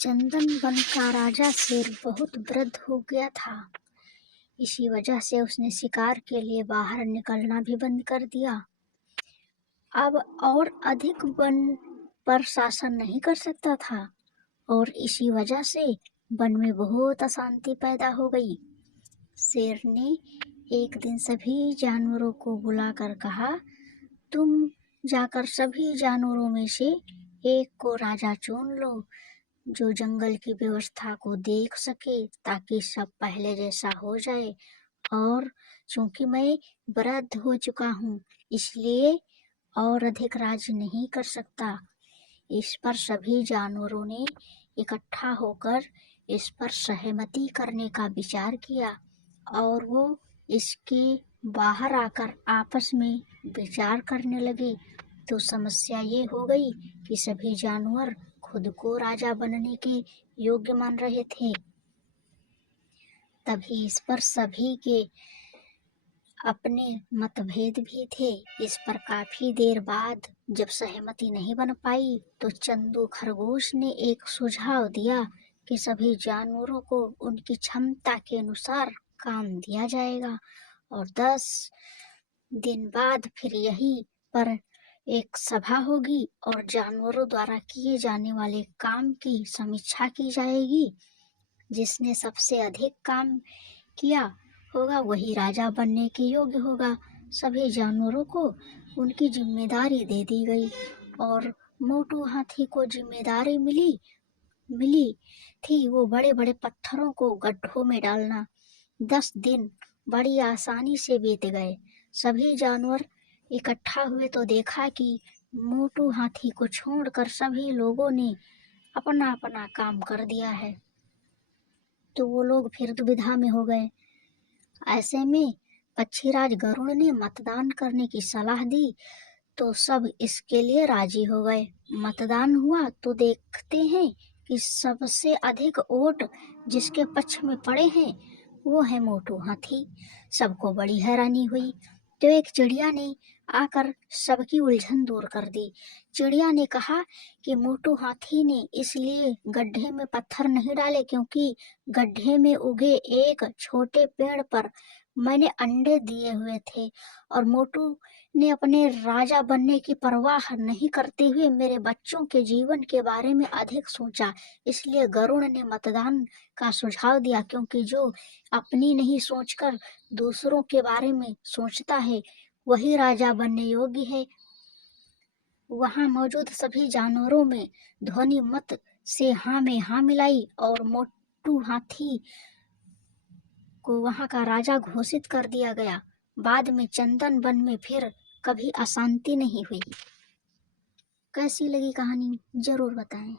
चंदन one का राजा शेर बहुत वृद्ध हो गया था। इसी वजह से उसने शिकार के लिए बाहर निकलना भी बंद कर दिया। अब और अधिक वन पर शासन नहीं कर सकता था और इसी वजह से वन में बहुत अशांति पैदा हो गई। शेर ने एक दिन सभी जानवरों को बुलाकर कहा, तुम जाकर सभी जानवरों में से एक को राजा चुन लो जो जंगल की व्यवस्था को देख सके, ताकि सब पहले जैसा हो जाए। और चूंकि मैं वृद्ध हो चुका हूँ इसलिए और अधिक राज्य नहीं कर सकता। इस पर सभी जानवरों ने इकट्ठा होकर इस पर सहमति करने का विचार किया और वो इसके बाहर आकर आपस में विचार करने लगे। तो समस्या ये हो गई कि सभी जानवर खुद को राजा बनने के योग्य मान रहे थे। तभी इस पर सभी के अपने मतभेद भी थे। इस पर काफी देर बाद जब सहमति नहीं बन पाई तो चंदू खरगोश ने एक सुझाव दिया कि सभी जानवरों को उनकी क्षमता के अनुसार काम दिया जाएगा और 10 दिन बाद फिर यहीं पर एक सभा होगी और जानवरों द्वारा किए जाने वाले काम की समीक्षा की जाएगी। जिसने सबसे अधिक काम किया होगा वही राजा बनने के योग्य होगा। सभी जानवरों को उनकी जिम्मेदारी दे दी गई और मोटू हाथी को जिम्मेदारी मिली थी वो बड़े बड़े पत्थरों को गड्ढों में डालना। 10 दिन बड़ी आसानी से बीत गए। सभी जानवर इकट्ठा हुए तो देखा कि मोटू हाथी को छोड़कर सभी लोगों ने अपना अपना काम कर दिया है। तो वो लोग फिर दुविधा में हो गए। ऐसे में पक्षीराज गरुड़ ने मतदान करने की सलाह दी तो सब इसके लिए राजी हो गए। मतदान हुआ तो देखते हैं कि सबसे अधिक वोट जिसके पक्ष में पड़े हैं वो है मोटू हाथी। सबको बड़ी हैरानी हुई तो एक चिड़िया ने आकर सबकी उलझन दूर कर दी। चिड़िया ने कहा कि मोटू हाथी ने इसलिए गड्ढे में पत्थर नहीं डाले क्योंकि गड्ढे में उगे एक छोटे पेड़ पर मैंने अंडे दिए हुए थे और मोटू ने अपने राजा बनने की परवाह नहीं करते हुए मेरे बच्चों के जीवन के बारे में अधिक सोचा। इसलिए गरुड़ ने मतदान का सुझाव दिया क्योंकि जो अपनी नहीं सोचकर दूसरों के बारे में सोचता है वही राजा बनने योग्य है। वहां मौजूद सभी जानवरों में ध्वनि मत से हाँ में हाँ मिलाई और मोटू हाथी को वहां का राजा घोषित कर दिया गया। बाद में चंदन वन में फिर कभी अशांति नहीं हुई। कैसी लगी कहानी जरूर बताएं।